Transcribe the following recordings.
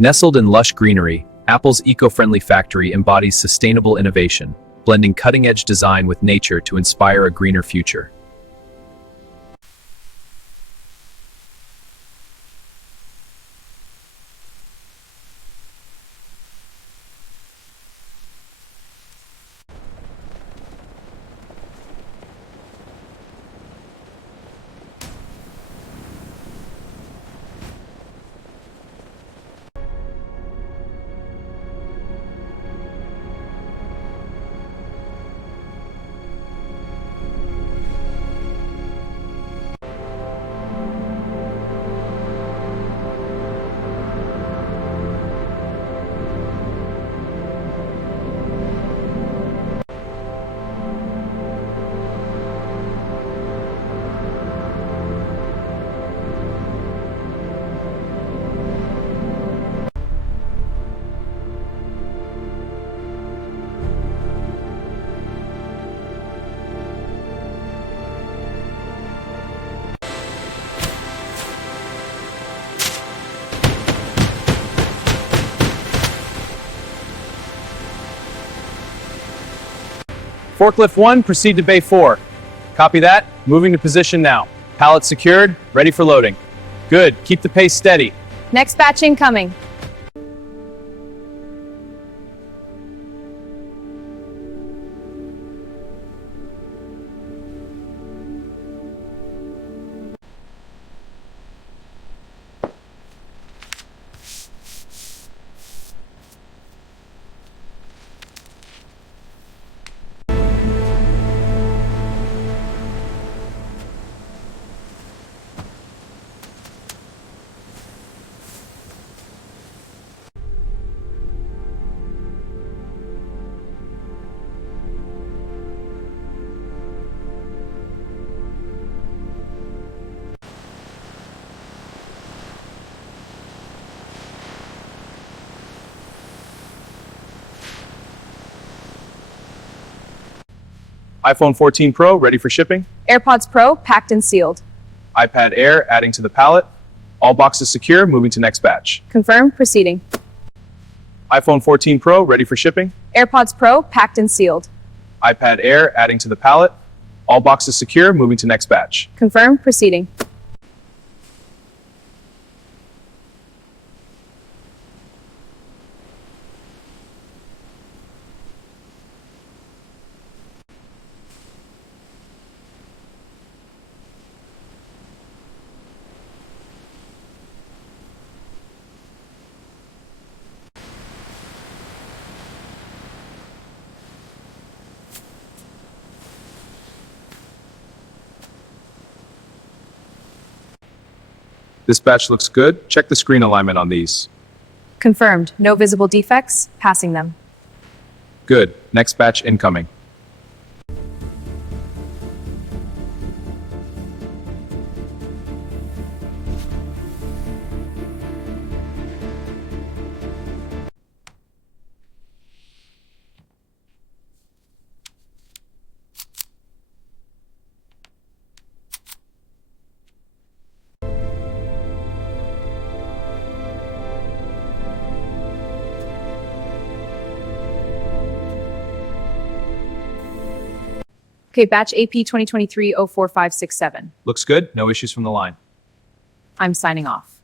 Nestled in lush greenery, Apple's eco-friendly factory embodies sustainable innovation, blending cutting-edge design with nature to inspire a greener future. Forklift 1, proceed to Bay 4. Copy that. Moving to position now. Pallet secured, ready for loading. Good. Keep the pace steady. Next batch incoming. iPhone 14 Pro, ready for shipping. AirPods Pro, packed and sealed. iPad Air, adding to the pallet. All boxes secure, moving to next batch. Confirm, proceeding. iPhone 14 Pro, ready for shipping. AirPods Pro, packed and sealed. iPad Air, adding to the pallet. All boxes secure, moving to next batch. Confirm, proceeding. This batch looks good. Check the screen alignment on these. Confirmed, no visible defects, passing them. Good. Next batch incoming. Okay, batch AP 2023-04567. Looks good. No issues from the line. I'm signing off.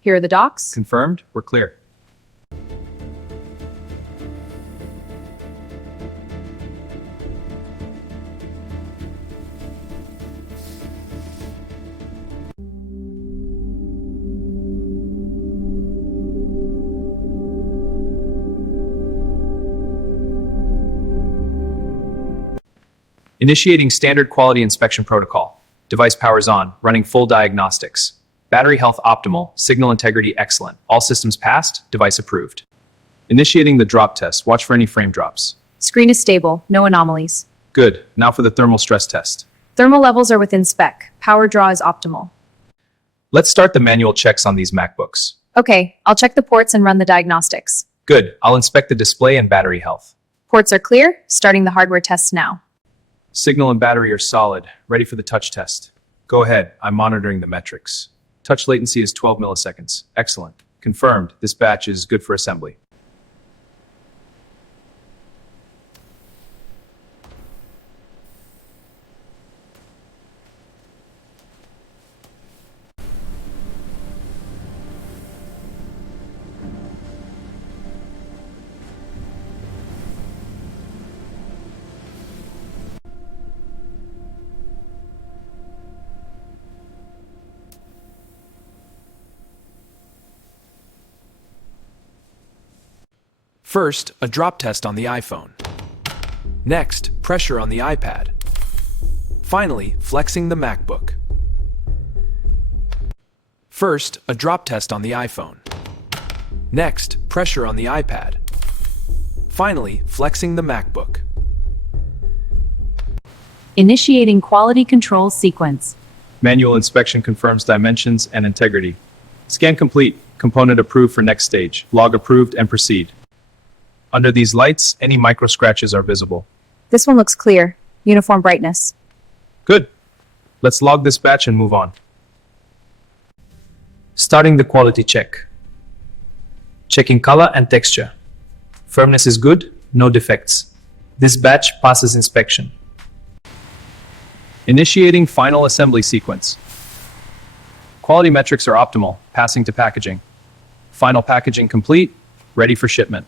Here are the docs. Confirmed. We're clear. Initiating standard quality inspection protocol. Device powers on, running full diagnostics. Battery health optimal, signal integrity excellent. All systems passed, device approved. Initiating the drop test. Watch for any frame drops. Screen is stable, no anomalies. Good. Now for the thermal stress test. Thermal levels are within spec. Power draw is optimal. Let's start the manual checks on these MacBooks. Okay, I'll check the ports and run the diagnostics. Good. I'll inspect the display and battery health. Ports are clear, starting the hardware tests now. Signal and battery are solid, ready for the touch test. Go ahead, I'm monitoring the metrics. Touch latency is 12 milliseconds. Excellent. Confirmed, this batch is good for assembly. First, a drop test on the iPhone. Next, pressure on the iPad. Finally, flexing the MacBook. First, a drop test on the iPhone. Next, pressure on the iPad. Finally, flexing the MacBook. Initiating quality control sequence. Manual inspection confirms dimensions and integrity. Scan complete. Component approved for next stage. Log approved and proceed. Under these lights, any micro scratches are visible. This one looks clear. Uniform brightness. Good. Let's log this batch and move on. Starting the quality check. Checking color and texture. Firmness is good, no defects. This batch passes inspection. Initiating final assembly sequence. Quality metrics are optimal, passing to packaging. Final packaging complete, ready for shipment.